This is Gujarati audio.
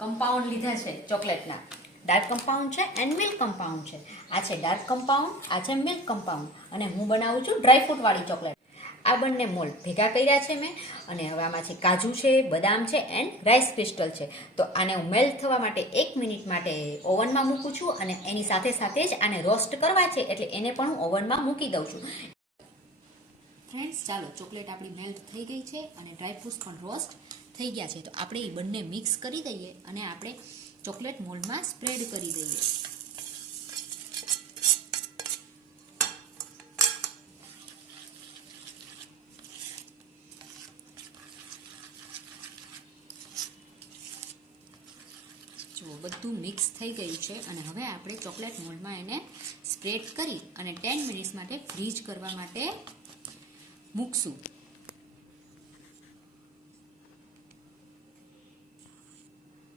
કમ્પાઉન્ડ લીધા છે ચોકલેટના. ડાર્ક કમ્પાઉન્ડ છે એન્ડ મિલ્ક કમ્પાઉન્ડ છે. આ છે ડાર્ક કમ્પાઉન્ડ, આ છે મિલ્ક કમ્પાઉન્ડ, અને હું બનાવું છું ડ્રાયફ્રૂટવાળી ચોકલેટ. આ બંને મોલ્ડ ભેગા કર્યા છે મેં, અને હવે આમાંથી કાજુ છે, બદામ છે એન્ડ રાઈસ ક્રિસ્ટલ છે. તો આને હું મેલ્ટ થવા માટે 1 મિનિટ માટે ઓવનમાં મૂકું છું, અને એની સાથે સાથે જ આને રોસ્ટ કરવા છે એટલે એને પણ હું ઓવનમાં મૂકી દઉં છું. ફ્રેન્ડ્સ, ચાલો, ચોકલેટ આપણી મેલ્ટ થઈ ગઈ છે અને ડ્રાયફ્રૂટ્સ પણ રોસ્ટ થઈ ગયા છે. તો આપણે એ બંને મિક્સ કરી દઈએ અને આપણે ચોકલેટ મોલ્ડમાં સ્પ્રેડ કરી દઈએ. જો બધું મિક્સ થઈ ગયું છે, અને હવે આપણે ચોકલેટ મોલ્ડમાં એને સ્પ્રેડ કરી અને 10 મિનિટ્સ માટે ફ્રીઝ કરવા માટે મૂકશું.